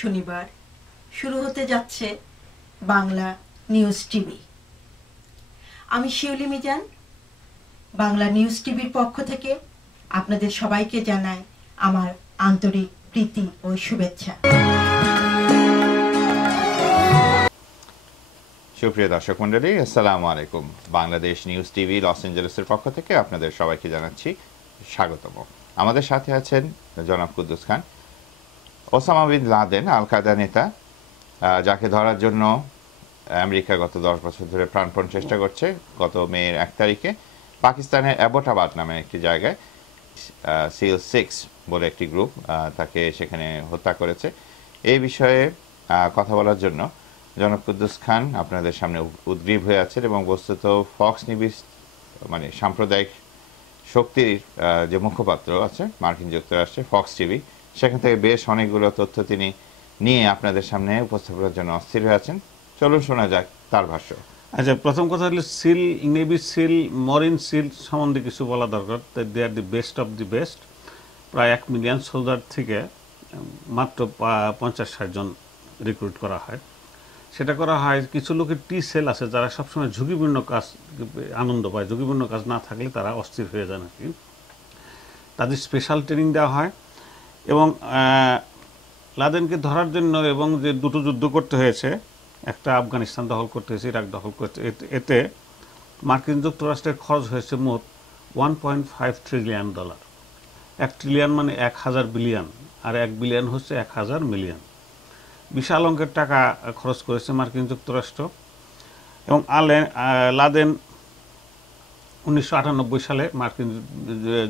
শনিবার শুরু হতে যাচ্ছে বাংলা নিউজ টিভি। আমি শিউলি মিজান, বাংলা নিউজ টিভির পক্ষ থেকে আপনাদের সবাইকে জানাই আমার আন্তরিক প্রীতি ও শুভেচ্ছা। সুপ্রিয় দর্শক মণ্ডলী, আসসালামু আলাইকুম। বাংলাদেশ নিউজ টিভি লস অ্যাঞ্জেলেসের পক্ষ থেকে আপনাদের সবাইকে জানাচ্ছি স্বাগতম। আমাদের সাথে আছেন জনাব কুদ্দুস খান, ওসামা বিন লাদেন আল কায়দা নেতা, যাকে ধরার জন্য আমেরিকা গত 10 বছর ধরে প্রাণপণ চেষ্টা করছে। গত মের 1 তারিখে পাকিস্তানের অ্যাবোটাবাদ নামে একটি জায়গায় সিল 6 বলে একটি গ্রুপ তাকে সেখানে হত্যা করেছে। এই বিষয়ে কথা বলার জন্য জনাব কুদ্দুস খান আপনাদের সামনে উদ্গ্রীব হয়ে আছেন এবং বস্তুত ফক্স নিউজ মানে সাম্প্রদায়িক শক্তির যে মুখপাত্র আছে মার্কিন যুক্তরাষ্ট্রে ফক্স টিভি, সেখান থেকে বেশ অনেকগুলো তথ্য তিনি নিয়ে আপনাদের সামনে উপস্থাপনের জন্য অস্থির হয়ে আছেন। চলুন শোনা যাক তার ভাষ্য। আচ্ছা, প্রথম কথা হলো seal, navy seal, marine seal সম্বন্ধে কিছু বলা দরকার। They are the best of the best. প্রায় 1 মিলিয়ন সোলজার থেকে মাত্র 50-60 জন রিক্রুট করা হয়। সেটা করা হয়, কিছু লোকের টি সেল আছে যারা সবসময় ঝুঁকিপূর্ণ কাজ আনন্দ পায়, ঝুঁকিপূর্ণ কাজ না থাকলে তারা অস্থির হয়ে যায় নাকি। তাদের স্পেশাল ট্রেনিং দেওয়া হয় এবং লাদেনকে ধরার জন্য এবং যে দুটো যুদ্ধ করতে হয়েছে, একটা আফগানিস্তান দখল করতে হয়েছে, ইরাক দখল করতে, এতে মার্কিন যুক্তরাষ্ট্রের খরচ হয়েছে মোট $1.5 ট্রিলিয়ন। 1 ট্রিলিয়ন মানে 1000 বিলিয়ন, আর 1 বিলিয়ন হচ্ছে 1000 মিলিয়ন। বিশাল অঙ্কের টাকা খরচ করেছে মার্কিন যুক্তরাষ্ট্র। এবং লাদেন 1998 সালে মার্কিন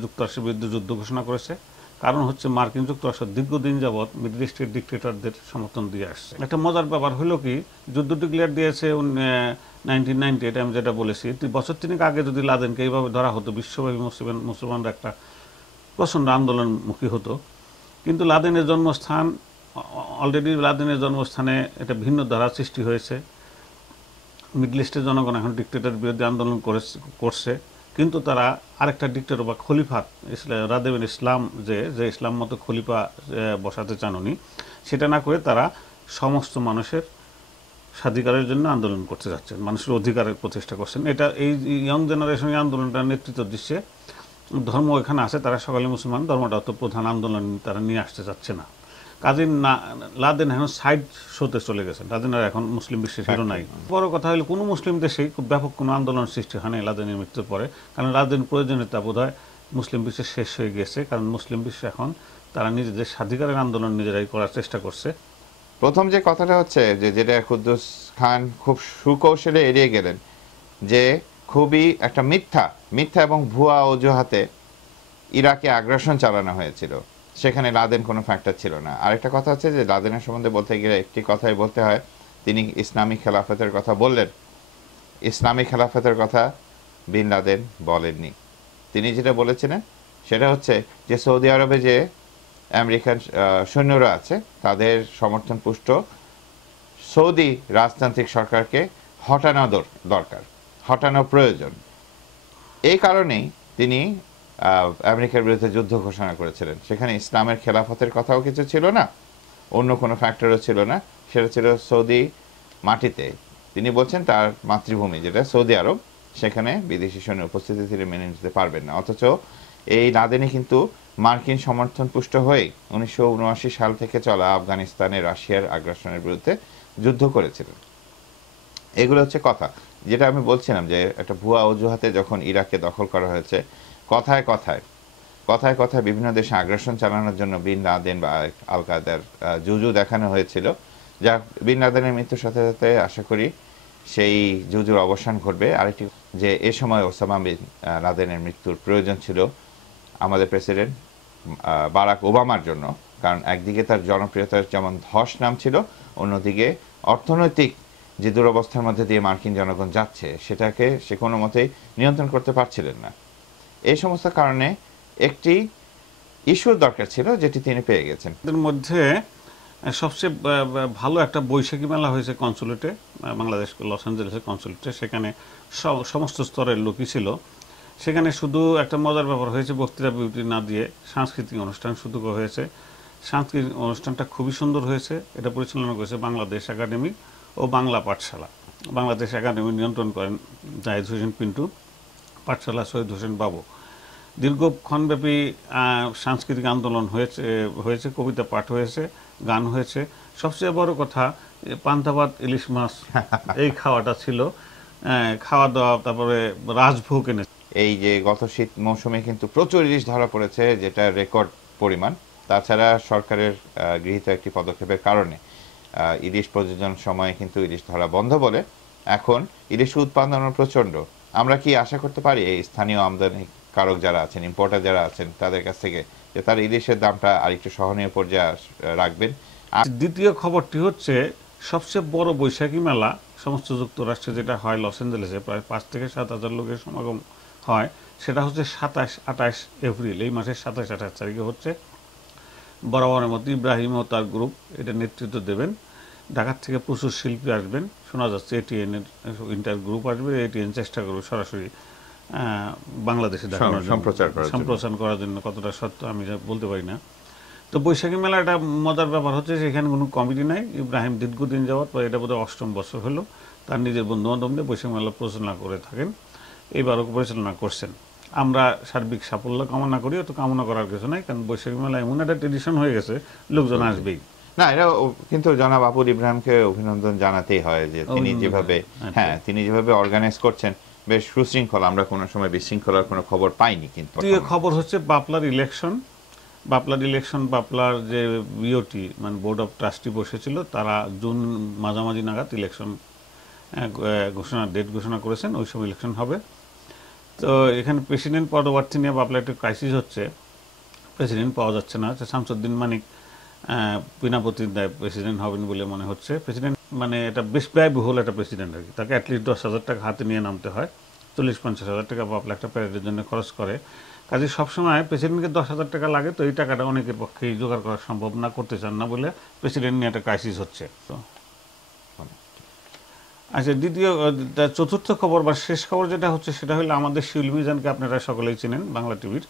যুক্তরাষ্ট্রের বিরুদ্ধে যুদ্ধ ঘোষণা করেছে। কারণ হচ্ছে মার্কিন যুক্তরাষ্ট্র দীর্ঘদিন যাবৎ মিডল ইস্টের ডিক্টেটরদের সমর্থন দিয়ে আসছে। একটা মজার ব্যাপার হলো কি, যুদ্ধ ডিক্লেয়ার দিয়েছে 1998, আমি যেটা বলেছি, বছর 3 আগে যদি লাদেনকে এইভাবে ধরা হতো, বিশ্বব্যাপী মুসলমানরা একটা প্রচণ্ড আন্দোলনমুখী হতো। কিন্তু লাদেনের জন্মস্থান, অলরেডি লাদেনের জন্মস্থানে একটা ভিন্ন ধারা সৃষ্টি হয়েছে। মিডল ইস্টের জনগণ এখন ডিক্টেটরের বিরুদ্ধে আন্দোলন করছে, কিন্তু তারা আরেকটা ডিক্টেটর বা খলিফা রাদেবেন ইসলাম, যে ইসলাম মতো খলিফা বসাতে চান উনি, সেটা না করে তারা সমস্ত মানুষের স্বাধিকারের জন্য আন্দোলন করতে যাচ্ছেন, মানুষের অধিকারের প্রচেষ্টা করছেন। এটা এই ইয়ং জেনারেশনের আন্দোলনটার নেতৃত্ব দিচ্ছে। ধর্ম এখানে আছে, তারা সকালে মুসলমান, ধর্মটা তো প্রধান আন্দোলন তারা নিয়ে আসতে চাচ্ছে না। কাজে লাদেন এখন সাইড শোতে চলে গেছেন, লাদেনের এখন মুসলিম বিশ্বের হিরো নাই। বড় কথা হলো কোনো মুসলিম দেশেই খুব ব্যাপক কোনো আন্দোলন সৃষ্টি হয়নি লাদেনের মৃত্যুর পরে, কারণ লাদেন প্রয়োজনীয়তা বোধ হয় মুসলিম বিশ্বে শেষ হয়ে গেছে। কারণ মুসলিম বিশ্ব এখন তারা নিজেদের স্বাধিকারের আন্দোলন নিজেরাই করার চেষ্টা করছে। প্রথম যে কথাটা হচ্ছে যেটা কুদ্দুস খান খুব সুকৌশলে এড়িয়ে গেলেন, যে খুবই একটা মিথ্যা এবং ভুয়া অজুহাতে ইরাকে আগ্রাসন চালানো হয়েছিল, সেখানে লাদেন কোনো ফ্যাক্টর ছিল না। আরেকটা কথা হচ্ছে যে লাদেনের সম্বন্ধে বলতে গেলে একটি কথাই বলতে হয়, তিনি ইসলামী খেলাফতের কথা বললেন। ইসলামী খেলাফতের কথা বিন লাদেন বলেননি। তিনি যেটা বলেছিলেন সেটা হচ্ছে যে সৌদি আরবে যে আমেরিকান সৈন্যরা আছে তাদের সমর্থন পুষ্ট সৌদি রাজতান্ত্রিক সরকারকে হটানো প্রয়োজন। এই কারণেই তিনি আমেরিকার বিরুদ্ধে যুদ্ধ ঘোষণা করেছিলেন। সেখানে ইসলামের খেলাফতের কথাও কিছু ছিল না, অন্য কোনো ফ্যাক্টরও ছিল না, সেটা ছিল সৌদি মাটিতে। তিনি বলছেন তার মাতৃভূমি যেটা সৌদি আরব, সেখানে বিদেশি সৈন্যের উপস্থিতি তিনি মেনে নিতে পারবেন না। অথচ এই লাদেনই কিন্তু মার্কিন সমর্থন পুষ্ট হয়ে 1979 সাল থেকে চলা আফগানিস্তানে রাশিয়ার আগ্রাসনের বিরুদ্ধে যুদ্ধ করেছিলেন। এগুলো হচ্ছে কথা, যেটা আমি বলছিলাম যে একটা ভুয়া অজুহাতে যখন ইরাকে দখল করা হয়েছে, কথায় কথায় বিভিন্ন দেশে আগ্রাসন চালানোর জন্য বিন লাদেন বা আল কায়দার জুজু দেখানো হয়েছিল। যা বিন লাদেনের মৃত্যুর সাথে সাথে আশা করি সেই জুজুর অবসান ঘটবে। আরেকটি যে এ সময় ওসামা বিন লাদেনের মৃত্যুর প্রয়োজন ছিল আমাদের প্রেসিডেন্ট বারাক ওবামার জন্য, কারণ একদিকে তার জনপ্রিয়তার যেমন ধস নামছিল, অন্যদিকে অর্থনৈতিক যে দুরবস্থার মধ্যে দিয়ে মার্কিন জনগণ যাচ্ছে সেটাকে সে কোনো মতেই নিয়ন্ত্রণ করতে পারছিলেন না। এই সমস্ত কারণে একটি ইস্যুর দরকার ছিল, যেটি তিনি পেয়ে গেছেন। এর মধ্যে সবচেয়ে ভালো একটা বৈশাখী মেলা হয়েছে কনসুলেটে, বাংলাদেশ লস অ্যাঞ্জেলেসের কনসুলেটে। সেখানে সমস্ত স্তরের লোকই ছিল। সেখানে শুধু একটা মজার ব্যাপার হয়েছে, বক্তৃতা বিবৃতি না দিয়ে সাংস্কৃতিক অনুষ্ঠান শুধু হয়েছে। সাংস্কৃতিক অনুষ্ঠানটা খুবই সুন্দর হয়েছে। এটা পরিচালনা করেছে বাংলাদেশ একাডেমি ও বাংলা পাঠশালা। বাংলাদেশ একাডেমি নিয়ন্ত্রণ করেন জাহিদ হোসেন পিন্টু, পাঠশালা শহীদ হোসেন বাবু। দীর্ঘক্ষণব্যাপী সাংস্কৃতিক আন্দোলন হয়েছে, কবিতা পাঠ হয়েছে, গান হয়েছে। সবচেয়ে বড় কথা পান্তা ভাত ইলিশ মাছ এই খাওয়াটা ছিল, খাওয়া দাওয়া, তারপরে রাজভোগ এনে। এই যে গত শীত মৌসুমে কিন্তু প্রচুর ইলিশ ধরা পড়েছে, যেটা রেকর্ড পরিমাণ। তাছাড়া সরকারের গৃহীত একটি পদক্ষেপের কারণে ইলিশ প্রযোজন সময়ে কিন্তু ইলিশ ধরা বন্ধ বলে এখন ইলিশ উৎপাদনও প্রচণ্ড। আমরা কি আশা করতে পারি এই স্থানীয় আমদানি কারক যারা আছেন, ইম্পোর্টার যারা আছেন, তাদের কাছ থেকে যে তারা ইলিশের দামটা আরেকটু সহনীয় পর্যায়ে রাখবেন? দ্বিতীয় খবরটি হচ্ছে সবচেয়ে বড় বৈশাখী মেলা সমস্ত যুক্তরাষ্ট্রে যেটা হয় লস অ্যাঞ্জেলেসে, প্রায় 5 থেকে 7 হাজার লোকের সমাগম হয়, সেটা হচ্ছে 27-28 এপ্রিল, এই মাসের 27-28 তারিখে হচ্ছে। বরাবরের মতো ইব্রাহিম ও তার গ্রুপ এটা নেতৃত্ব দেবেন। ঢাকার থেকে প্রচুর শিল্পী আসবেন, শোনা যাচ্ছে এটিএনের ইন্টার গ্রুপ আসবে। এটিএন চেষ্টা করবে সরাসরি বাংলাদেশে দেখানোর সম্প্রচার করার জন্য, কতটা সত্য আমি বলতে পারি না। তো বৈশাখী মেলা একটা মজার ব্যাপার হচ্ছে সেখানে কোনো কমিটি নাই। ইব্রাহিম দীর্ঘদিন যাওয়ার পর, এটা বোধহয় 8ম বছর হলো, তার নিজের বন্ধু বান্ধব নিয়ে বৈশাখী মেলা পরিচালনা করে থাকেন, এইবারও পরিচালনা করছেন। আমরা সার্বিক সাফল্য কামনা করি, তো কামনা করার কিছু নাই, কারণ বৈশাখী মেলা এমন একটা ট্রেডিশন হয়ে গেছে, লোকজন আসবেই। না, এটা কিন্তু জনাব আবুল ইব্রাহিমকে অভিনন্দন জানাতেই হয় যে তিনি যেভাবে অর্গানাইজ করছেন, বেশ সুশৃঙ্খল। আমরা কোনো সময় বিশৃঙ্খলার কোনো খবর পাইনি। কিন্তু খবর হচ্ছে বাপলার ইলেকশন, বাপলার যে বিওটি মানে বোর্ড অফ ট্রাস্টি বসেছিল, তারা জুন মাঝামাঝি নাগাদ ইলেকশন ডেট ঘোষণা করেছেন, ওই সময় ইলেকশন হবে। তো এখানে প্রেসিডেন্ট পদপ্রার্থী নিয়ে বাপলা একটু ক্রাইসিস হচ্ছে, প্রেসিডেন্ট পাওয়া যাচ্ছে না। শামসুদ্দিন মানিক বিনা প্রতিদ্বন্দ্বিতায় প্রেসিডেন্ট হবেন বলে মনে হচ্ছে। প্রেসিডেন্ট মানে এটা বেশ ব্যয়বহুল একটা প্রেসিডেন্ট আর কি, তাকে অ্যাটলিস্ট 10,000 টাকা হাতে নিয়ে নামতে হয়। 40-50 হাজার টাকা বাপলা একটা প্যারেডের জন্য খরচ করে। কাজে সবসময় প্রেসিডেন্টকে 10,000 টাকা লাগে, তো এই টাকাটা অনেকের পক্ষেই জোগাড় করা সম্ভব না, করতে চান না বলে প্রেসিডেন্ট নিয়ে একটা ক্রাইসিস হচ্ছে। তো আচ্ছা, চতুর্থ খবর বা শেষ খবর যেটা হচ্ছে সেটা হলো আমাদের শিউলি মিজানকে আপনারা সকলেই চেনেন, বাংলা টিভির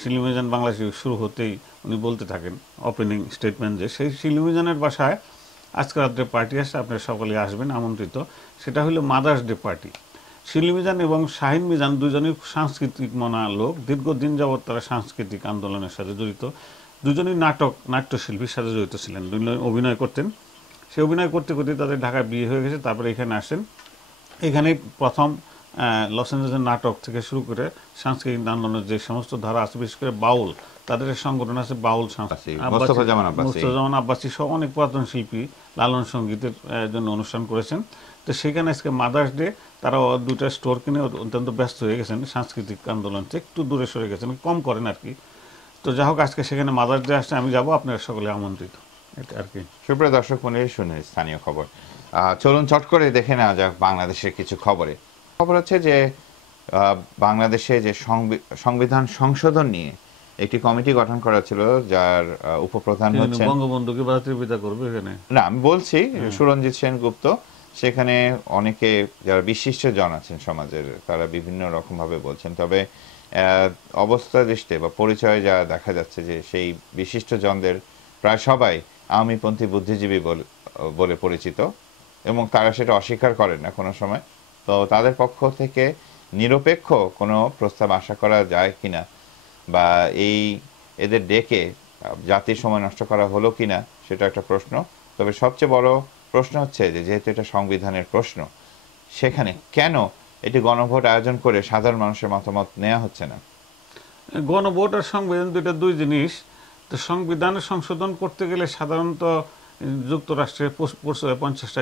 শিউলি মিজান। বাংলা টিভি শুরু হতেই উনি বলতে থাকেন ওপেনিং স্টেটমেন্ট যে সেই শিউলি মিজানের বাসায় আজকে রাত্রে পার্টি আসছে, আপনারা সকলে আসবেন, আমন্ত্রিত। সেটা হলো মাদার্স ডে পার্টি। শিউলি মিজান এবং শাহিন মিজান দুজনই সাংস্কৃতিক মনা লোক, দীর্ঘদিন যাবৎ তারা সাংস্কৃতিক আন্দোলনের সাথে জড়িত। দুজনই নাট্যশিল্পীর সাথে জড়িত ছিলেন, অভিনয় করতেন। সে অভিনয় করতে করতে তাদের ঢাকায় বিয়ে হয়ে গেছে, তারপরে এখানে আসেন। এখানে প্রথম লস অ্যাঞ্জেলেসের নাটক থেকে শুরু করে সাংস্কৃতিক আন্দোলনের যে সমস্ত ধারা আছে, বিশেষ করে বাউল, তাদের সংগঠন আছে বাউল মোস্তফাজ্জামান আব্বাসী সহ অনেক পুরাতন শিল্পী লালন সঙ্গীতের জন্য অনুষ্ঠান করেছেন। তো সেখানে আজকে মাদার্স ডে, তারা 2টা স্টোর কিনে অত্যন্ত ব্যস্ত হয়ে গেছেন, সাংস্কৃতিক আন্দোলন থেকে একটু দূরে সরে গেছেন, কম করেন আর কি। তো যাই হোক, আজকে সেখানে মাদার্স ডে আসছে, আমি যাবো, আপনারা সকলে আমন্ত্রিত। এটা আর কি। সুপ্রিয় দর্শক মণ্ডলী, শুনে স্থানীয় খবর। চলুন চট করে দেখে নেওয়া যাক বাংলাদেশের কিছু খবর হচ্ছে যে বাংলাদেশে যে সংবিধান সংশোধন নিয়ে একটি কমিটি গঠন করা ছিল, যার উপপ্রধান হচ্ছেন বঙ্গবন্ধুকে বাতিলবিদা করবে এখানে না, আমি বলছি সুরঞ্জিত সেনগুপ্ত। সেখানে অনেকে যারা বিশিষ্ট জন আছেন সমাজের, তারা বিভিন্ন রকম ভাবে বলছেন। তবে অবস্থা দৃষ্টে বা পরিচয়ে যা দেখা যাচ্ছে যে সেই বিশিষ্ট জনদের প্রায় সবাই আওয়ামীপন্থী বুদ্ধিজীবী বলে পরিচিত, এবং তারা সেটা অস্বীকার করেন না কোনো সময়। তো তাদের পক্ষ থেকে নিরপেক্ষ কোনো প্রস্তাব আশা করা যায় কিনা, বা এদের ডেকে জাতির সময় নষ্ট করা হলো কিনা, সেটা একটা প্রশ্ন। তবে সবচেয়ে বড় প্রশ্ন হচ্ছে যে যেহেতু এটা সংবিধানের প্রশ্ন, সেখানে কেন এটি গণভোট আয়োজন করে সাধারণ মানুষের মতামত নেওয়া হচ্ছে না? গণভোট আর সংবিধান দুই জিনিস। তো সংবিধান সংশোধন করতে গেলে সাধারণত যুক্তরাষ্ট্রের 50টা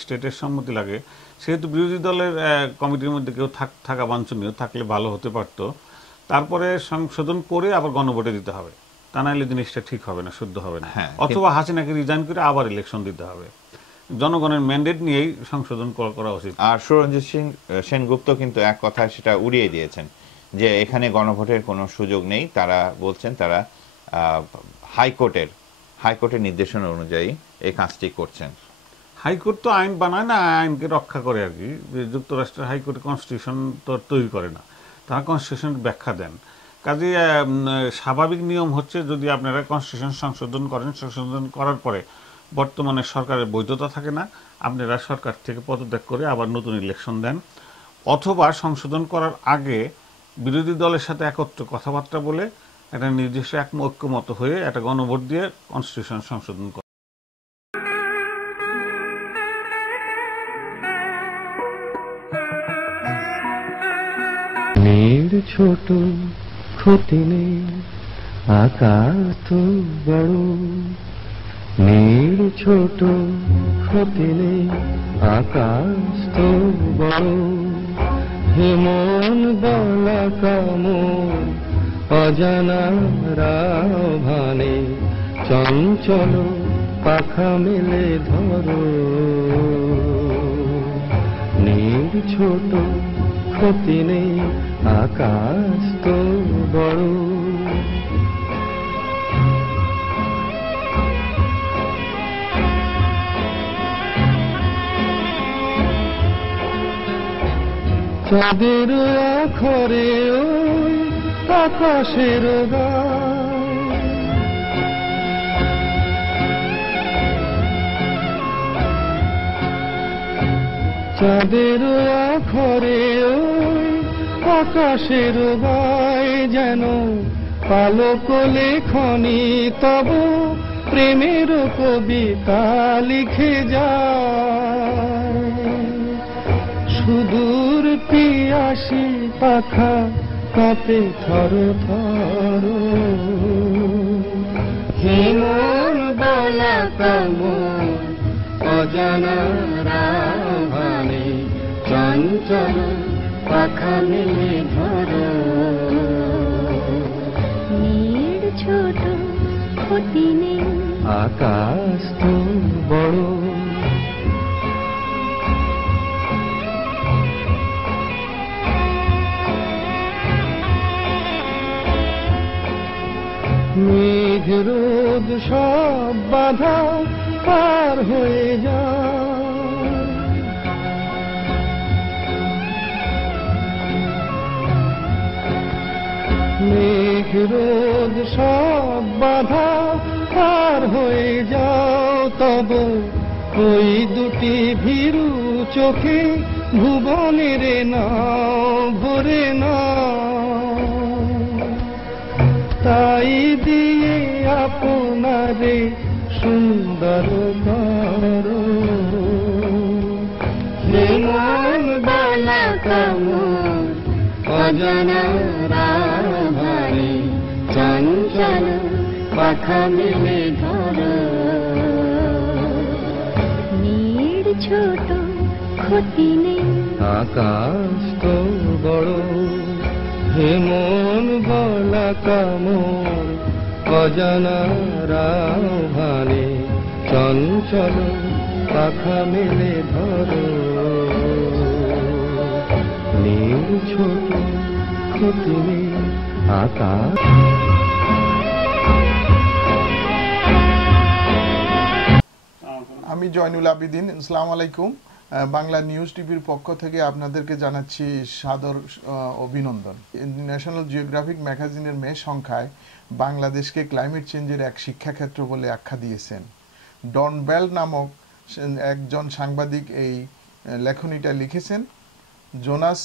স্টেটের সম্মতি লাগে। সেহেতু বিরোধী দলের কমিটির মধ্যে কেউ থাকা বাঞ্ছনীয়, থাকলে ভালো হতে পারত। তারপরে সংশোধন করে আবার গণভোটে দিতে হবে, তা নাহলে জিনিসটা ঠিক হবে না, শুদ্ধ হবে না। অথবা হাসিনাকে রিজাইন করে আবার ইলেকশন দিতে হবে। জনগণের ম্যান্ডেট নিয়েই সংশোধন করা উচিত। আর সুরঞ্জিত সেনগুপ্ত কিন্তু এক কথায় সেটা উড়িয়ে দিয়েছেন যে এখানে গণভোটের কোনো সুযোগ নেই। তারা বলছেন তারা হাইকোর্টের নির্দেশনা অনুযায়ী এই কাজটি করছেন। হাইকোর্ট তো আইন বানায় না, আইনকে রক্ষা করে আর কি। যুক্তরাষ্ট্রের হাইকোর্ট কনস্টিটিউশন তো তৈরি করে না, তারা কনস্টিটিউশনের ব্যাখ্যা দেন। কাজে স্বাভাবিক নিয়ম হচ্ছে যদি আপনারা কনস্টিটিউশন সংশোধন করেন, সংশোধন করার পরে বর্তমানে সরকারের বৈধতা থাকে না, আপনারা সরকার থেকে পদত্যাগ করে আবার নতুন ইলেকশন দেন, অথবা সংশোধন করার আগে বিরোধী দলের সাথে একত্র কথাবার্তা বলে একটা নির্দিষ্ট ঐক্যমত হয়ে একটা গণভোট দিয়ে কনস্টিটিউশন সংশোধন করে। নীড় ছোট ক্ষতি নেই, আকাশ তো বড়। নীড় ছোট ক্ষতি নেই, আকাশ তো বড়। হেমন বলা কামন অজানারা ভানে, চঞ্চল পাখা মেলে ধরো। নীড় ছোট ক্ষতি নেই, আকাশ তো বড়। চাঁদের আখরে ওই আকাশের গায়, চাঁদের আখরে ওই আকাশের গায়, যেন পালক লেখনি তব প্রেমের কবিতা লিখে যায়। সুদূর পিয়াসী পাখা কাঁপে থর থর। হেমন বলা কামন অজানারা ভানে, চঞ্চল পাখা মেলে ধরো। নীড় ছোট ক্ষতি নেই, আকাশ তো বড়। মেঘ রোদ সব বাধা পার হয়ে যায়, মেঘ রোদ সব বাধা পার হয়ে যাও। তব ওই দুটি ভীরু চোখে ভুবনের নাও ভরে নাও। তাই দিয়ে আপনারে সুন্দর করো। হেমন বলা কামন অজানারা ভানে, চঞ্চল পাখা মেলে ধরো। নীড় ছোট ক্ষতি নেই, আকাশ তো বড়। হেমন বলা কামন অজানারা ভানে, চঞ্চল পাখা মেলে ধরো। নীড় ছোট ক্ষতি নেই, আকাশ। আমি জয়নুল আবিদিন, আসসালামু আলাইকুম। বাংলা নিউজ টিভির পক্ষ থেকে আপনাদেরকে জানাচ্ছি সাদর অভিনন্দন। ন্যাশনাল জিওগ্রাফিক ম্যাগাজিনের মে সংখ্যায় বাংলাদেশকে ক্লাইমেট চেঞ্জের এক শিক্ষাক্ষেত্র বলে আখ্যা দিয়েছেন ডন বেল নামক একজন সাংবাদিক। এই লেখনীটা লিখেছেন। জোনাস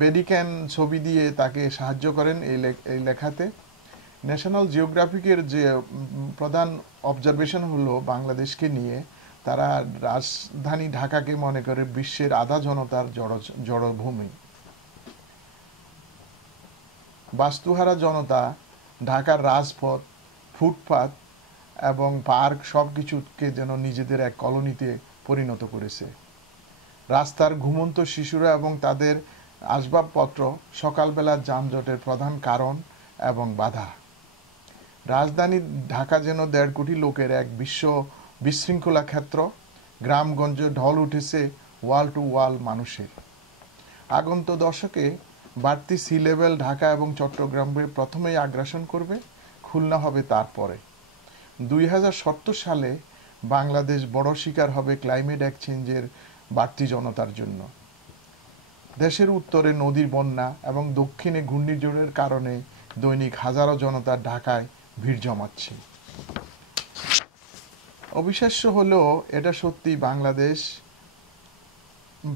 বেডিক্যান ছবি দিয়ে তাকে সাহায্য করেন এই লেখাতে। ন্যাশনাল জিওগ্রাফিকের যে প্রধান অবজারভেশন হলো বাংলাদেশকে নিয়ে, তারা রাজধানী ঢাকাকে মনে করে বিশ্বের আধা জনতার জড়ভূমি। বাস্তুহারা জনতা ঢাকার রাজপথ, ফুটপাত এবং পার্ক সবকিছুকে যেন নিজেদের এক কলোনিতে পরিণত করেছে। রাস্তার ঘুমন্ত শিশুরা এবং তাদের আসবাবপত্র সকালবেলার যানজটের প্রধান কারণ এবং বাধা। রাজধানী ঢাকা যেন 1.5 কোটি লোকের এক বিশৃঙ্খলা ক্ষেত্র। গ্রামগঞ্জে ঢল উঠেছে ওয়াল টু ওয়াল মানুষের। আগন্ত দশকে বাড়তি সি লেভেল ঢাকা এবং চট্টগ্রামে প্রথমেই আগ্রাসন করবে, খুলনা হবে তারপরে। 2070 সালে বাংলাদেশ বড় শিকার হবে ক্লাইমেট এক্সচেঞ্জের বাড়তি জনতার জন্য। দেশের উত্তরে নদীর বন্যা এবং দক্ষিণে ঘূর্ণিঝড়ের কারণে দৈনিক হাজারো জনতা ঢাকায় ভিড় জমাচ্ছে। অবিশ্বাস্য হলেও এটা সত্যি, বাংলাদেশ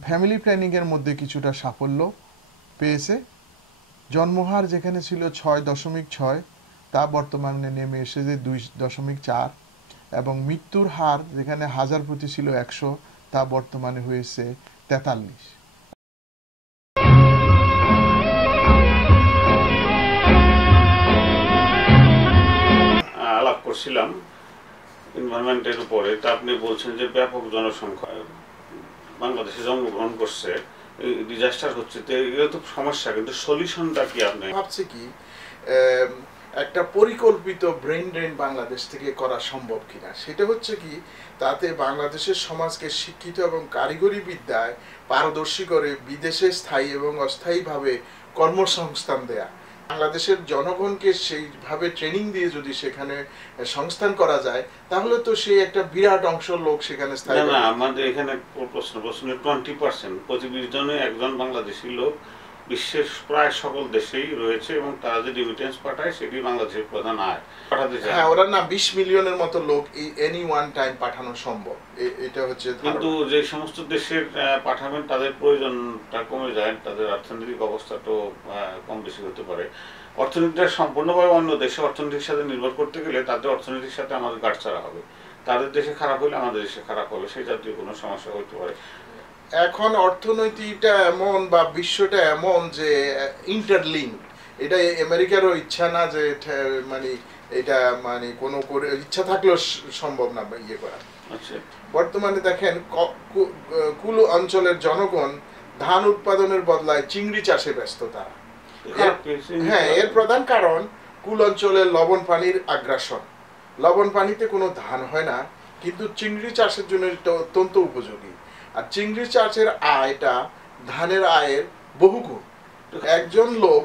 ফ্যামিলি প্ল্যানিংয়ের মধ্যে কিছুটা সাফল্য পেয়েছে। জন্মহার যেখানে ছিল 6.6 তা বর্তমানে নেমে এসেছে 2.4, এবং মৃত্যুর হার যেখানে 1000 প্রতি ছিল 100 তা বর্তমানে হয়েছে 43। আলাপ করছিলাম এনভায়রনমেন্টের উপরে, তা আপনি বলছেন যে ব্যাপক জনসংখ্যা বাংলাদেশে জন্মগ্রহণ করছে, ডিজাস্টার হচ্ছে, তো এগুলো তো সমস্যা, কিন্তু সলিউশনটা কি? আপনি ভাবছি কি একটা পরিকল্পিত ব্রেন ড্রেন বাংলাদেশ থেকে করা সম্ভব কিনা। সেটা হচ্ছে কি, তাতে বাংলাদেশের সমাজকে শিক্ষিত এবং কারিগরি বিদ্যায় পারদর্শী করে বিদেশে স্থায়ী এবং অস্থায়ীভাবে কর্মসংস্থান দেয়া। বাংলাদেশের জনগণকে সেইভাবে ট্রেনিং দিয়ে যদি সেখানে সংস্থান করা যায়, তাহলে তো সেই একটা বিরাট অংশ লোক সেখানে স্থায়ী। না, আমাদের এখানে প্রশ্ন 20% 25 জনে একজন বাংলাদেশি লোক বিশ্বের প্রায় সকল দেশেই রয়েছে, এবং তারা যে রিমিটেন্স পাঠায় সেটি বাংলাদেশের প্রধান আয় পাঠাতে চায়। হ্যাঁ, ওরা না 20 মিলিয়নের মতো লোক এনি ওয়ান টাইম পাঠানো সম্ভব, এটা হচ্ছে। কিন্তু যে সমস্ত দেশের পাঠাবেন তাদের প্রয়োজনটা কমে যায়, তাদের অর্থনৈতিক অবস্থাটাও কম বেশি হতে পারে। অর্থনীতিটা সম্পূর্ণভাবে অন্য দেশে অর্থনীতির সাথে নির্ভর করতে গেলে তাদের অর্থনীতির সাথে আমাদের গাঁটছাড়া হবে, তাদের দেশে খারাপ হলে আমাদের দেশে খারাপ হবে, সেই জাতীয় কোনো সমস্যা হতে পারে। এখন অর্থনীতিটা এমন বা বিশ্বটা এমন যে ইন্টারলিঙ্ক, এটা আমেরিকারও ইচ্ছা না যে মানে এটা মানে কোনো করে ইচ্ছা থাকলেও সম্ভব না ইয়ে করা। আচ্ছা, বর্তমানে দেখেন কুল অঞ্চলের জনগণ ধান উৎপাদনের বদলায় চিংড়ি চাষে ব্যস্ত তারা। হ্যাঁ, এর প্রধান কারণ কুল অঞ্চলের লবণ পানির আগ্রাসন। লবণ পানিতে কোনো ধান হয় না, কিন্তু চিংড়ি চাষের জন্য এটা অত্যন্ত উপযোগী। আর চিংড়ি চাষের আয়টা ধানের আয়ের বহুগুণ। একজন লোক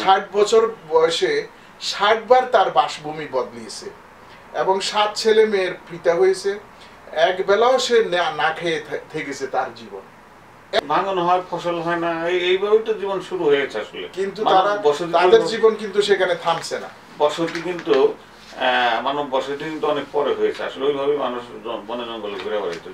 60 বছর বয়সে 60 বার তার বাসভূমি বদলিয়েছে এবং 7 ছেলে মেয়ের পিতা হয়েছে। এক বেলাও সে না খেয়ে থেকেছে তার জীবন। ভাঙানো হয়, ফসল হয় না, এইভাবেই তো জীবন শুরু হয়েছে আসলে। কিন্তু তাদের জীবন কিন্তু সেখানে থামছে না। বসতি কিন্তু মানব বসতি কিন্তু অনেক পরে হয়েছে আসলে, ওইভাবেই মানুষ বনে জঙ্গলে ঘুরে বেড়াইতো।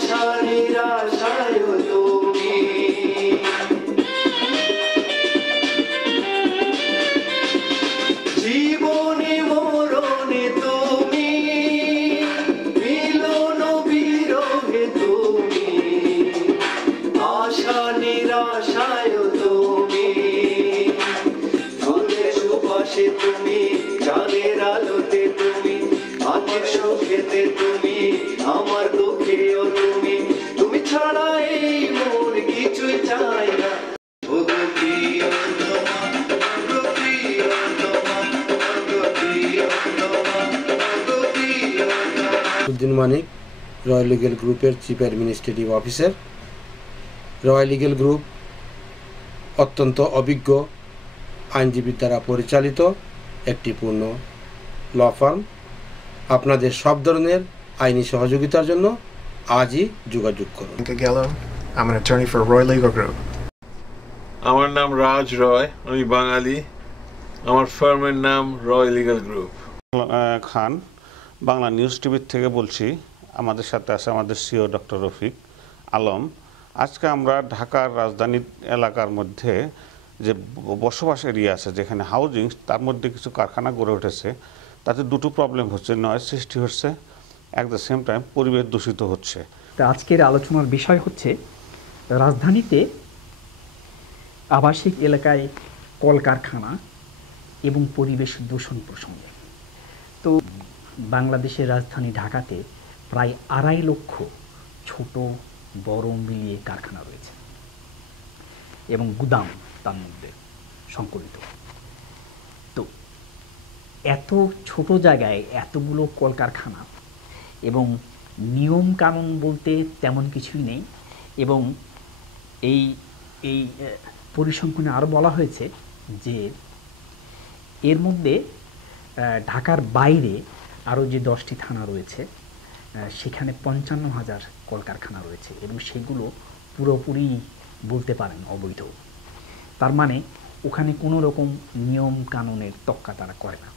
আশা নিরাশায় তুমি জীবনে মরণে তুমি মিলন বিরহে তুমি আশা নিরাশায় তুমি চলে সুপাশে তুমি চাঁদের আলোতে তুমি আজের সুখেতে তুমি আমার দুঃখেও তুমি তুমি ছাড়া এই মন কিছুই চাই না উদ্দিন মানিক, রয়্যাল লিগেল গ্রুপের chief administrative officer. Royal legal group অত্যন্ত অভিজ্ঞ আইনজীবীর দ্বারা পরিচালিত একটি পূর্ণ ল ফার্ম। আপনাদের সব ধরনের আইনি সহযোগিতার জন্য আজই যোগাযোগ করুন। I'm an attorney for Roy Legal Group. আমার নাম রাজ রয়, আমি বাঙালি। আমার ফার্মের নাম রয় লিগ্যাল গ্রুপ। খান, বাংলা নিউজ টিভির থেকে বলছি। আমাদের সাথে আছে আমাদের সিও ডক্টর রফিক আলম। আজকে আমরা ঢাকার রাজধানী এলাকার মধ্যে যে বসবাস এরিয়া আছে, যেখানে হাউজিং, তার মধ্যে কিছু কারখানা গড়ে উঠেছে। তাতে দুটো প্রবলেম হচ্ছে, নয়েজ সৃষ্টি হচ্ছে, অ্যাট দ্য সেম টাইম পরিবেশ দূষিত হচ্ছে। তা আজকের আলোচনার বিষয় হচ্ছে রাজধানীতে আবাসিক এলাকায় কলকারখানা এবং পরিবেশ দূষণ প্রসঙ্গে। তো বাংলাদেশের রাজধানী ঢাকাতে প্রায় 2.5 লক্ষ ছোট বড় মিলিয়ে কারখানা রয়েছে এবং গুদাম তার মধ্যে সংকলিত। তো এত ছোট জায়গায় এতগুলো কলকারখানা এবং নিয়ম কানুন বলতে তেমন কিছুই নেই। এবং এই এই পরিসংখ্যানে আরও বলা হয়েছে যে এর মধ্যে ঢাকার বাইরে আরও যে 10টি থানা রয়েছে সেখানে 55,000 কলকারখানা রয়েছে এবং সেগুলো পুরোপুরি বলতে পারেন অবৈধ। তার মানে ওখানে কোনো রকম নিয়ম কানুনের তক্কা তারা করে না।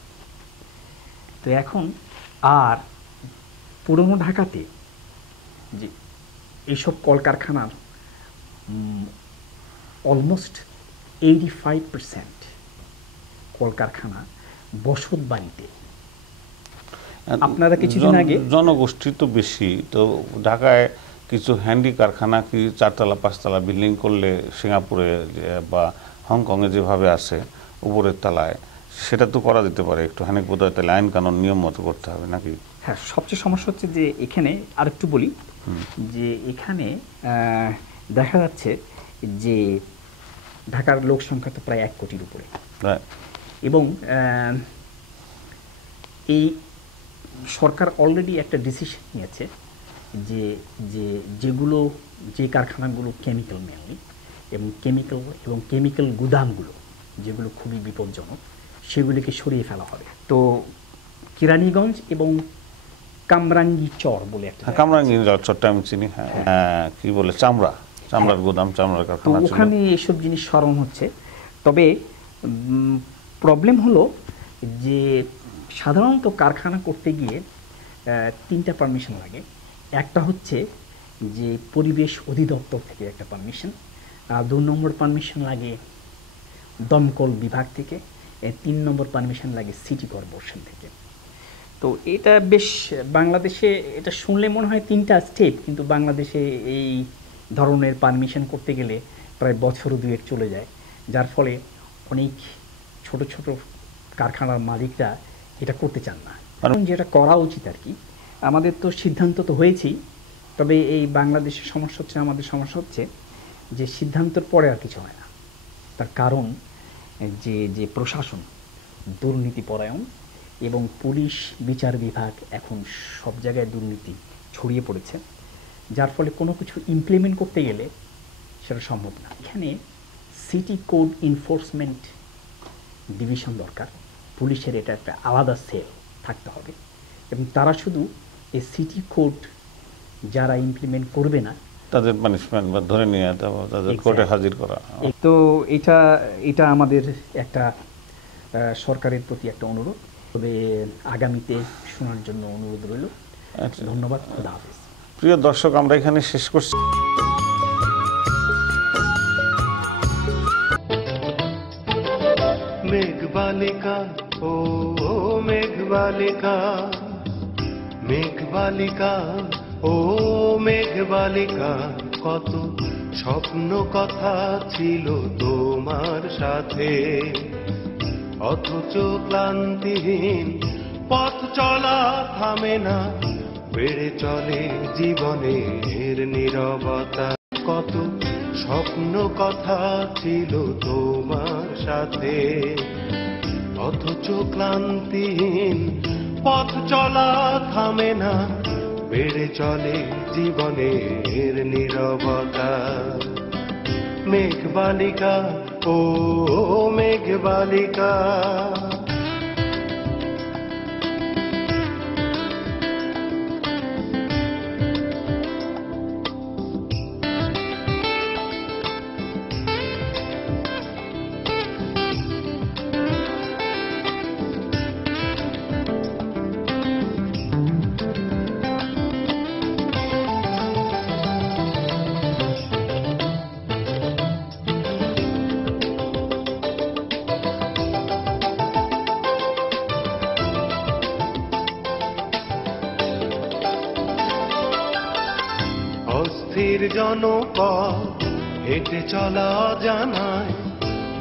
তো এখন আর পুরনো ঢাকাতে যে এইসব কলকারখানার অলমোস্ট 85% কলকারখানা বসত বাড়িতে। আপনারা কিছুদিন আগে জনগোষ্ঠী তো বেশি, তো ঢাকায় কিছু হ্যান্ডি কারখানা কি 4তলা 5তলা বিল্ডিং করলে সিঙ্গাপুরে বা হংকংয়ে যেভাবে আছে উপরের তলায়, সেটা তো করা যেতে পারে একটু হানিক বোধহয়। তাহলে আইন কানুন নিয়ম মতো করতে হবে নাকি? হ্যাঁ, সবচেয়ে সমস্যা হচ্ছে যে এখানে আরেকটু বলি যে এখানে দেখা যাচ্ছে যে ঢাকার লোক সংখ্যা তো প্রায় 1 কোটির উপরে এবং এই সরকার অলরেডি একটা ডিসিশন নিয়েছে যে যে কারখানাগুলো কেমিক্যাল মেনলি এবং কেমিক্যাল গুদামগুলো যেগুলো খুবই বিপজ্জনক সেগুলিকে সরিয়ে ফেলা হবে। তো কেরানীগঞ্জ এবং কামরাঙ্গি চর বলে একটা, কামরাঙ্গি চরটা আমি চিনি। হ্যাঁ, কি বলে চামড়ার গুদাম, চামড়ার কারখানা, ওখানে এসব জিনিস সরানো হচ্ছে। তবে প্রবলেম হলো যে সাধারণত কারখানা করতে গিয়ে 3টা পারমিশন লাগে। একটা হচ্ছে যে পরিবেশ অধিদপ্তর থেকে একটা পারমিশন, 2 নম্বর পারমিশন লাগে দমকল বিভাগ থেকে, 3 নম্বর পারমিশন লাগে সিটি কর্পোরেশন থেকে। তো এটা বেশ বাংলাদেশে এটা শুনলে মনে হয় 3টা স্টেপ, কিন্তু বাংলাদেশে এই ধরনের পারমিশন করতে গেলে প্রায় বছর 2 চলে যায়, যার ফলে অনেক ছোট ছোট কারখানার মালিকরা এটা করতে চান না। কারণ যেটা করা উচিত আর কি, আমাদের তো সিদ্ধান্ত তো হয়েছেই, তবে এই বাংলাদেশের সমস্যা হচ্ছে, আমাদের সমস্যা হচ্ছে যে সিদ্ধান্তের পরে আর কিছু হয় না। তার কারণ যে প্রশাসন দুর্নীতিপরায়ণ এবং পুলিশ বিচার বিভাগ এখন সব জায়গায় দুর্নীতি ছড়িয়ে পড়েছে, যার ফলে কোনো কিছু ইমপ্লিমেন্ট করতে গেলে সেটা সম্ভব না। এখানে সিটি কোড এনফোর্সমেন্ট ডিভিশন দরকার, পুলিশের এটা একটা আলাদা সেল থাকতে হবে এবং তারা শুধু এই সিটি কোড যারা ইমপ্লিমেন্ট করবে না তাদের পানিশমেন্ট বা ধরে নিয়ে তাদের কোর্টে হাজির করা। তো এটা আমাদের একটা সরকারের প্রতি একটা অনুরোধ, তবে আগামীতে শোনার জন্য অনুরোধ রইল। ধন্যবাদ, খুদা হাফেজ। প্রিয় দর্শক, আমরা এখানে শেষ করছি। মেঘবালিকা ও মেঘবালিকা, মেঘবালিকা ও মেঘবালিকা, কত স্বপ্ন কথা ছিল তোমার সাথে, অথচ ক্লান্তিহীন পথ চলা থামে না, বেড়ে চলে জীবনের নীরবতা, কত স্বপ্ন কথা ছিল তোমার সাথে, অথচ ক্লান্তিহীন পথ চলা থামে না, বেড়ে চলে জীবনের নীরবতা। মেঘবালিকা ও মেঘবালিকা, অস্থির জনপদ হেঁটে চলা জানায়,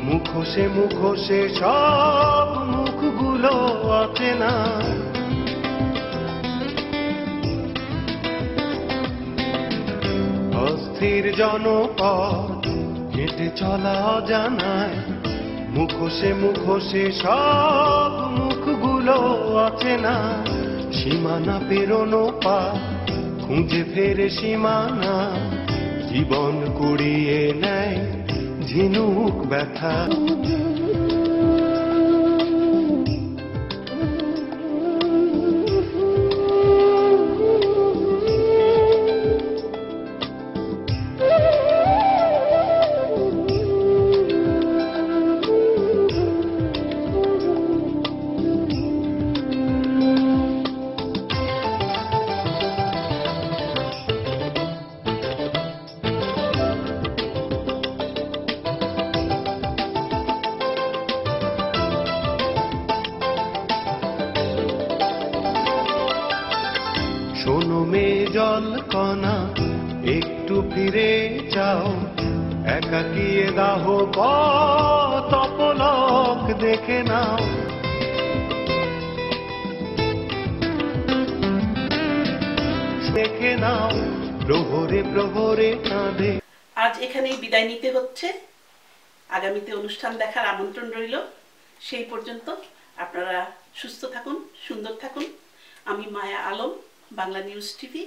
মুখোশে মুখোশে সব মুখগুলো অচেনা, অস্থির জনপদ হেঁটে চলা জানায়, মুখোশে মুখোশে সব মুখগুলো অচেনা, সীমানা পেরোনো পা খুঁজে ফেরে সীমানা, জীবন কুড়িয়ে নেয় ঝিনুক ব্যথা। শোনো মেয়ে জল কণা, একটু ফিরে যাও, একাকিয়ে দাহ পথ পলক দেখে নাও, দেখে নাও প্রহরে প্রহরে কাঁধে। আজ এখানেই বিদায় নিতে হচ্ছে, আগামীতে অনুষ্ঠান দেখার আমন্ত্রণ রইল। সেই পর্যন্ত আপনারা সুস্থ থাকুন, সুন্দর থাকুন। আমি মায়া আলম, বাংলা নিউজ টিভি।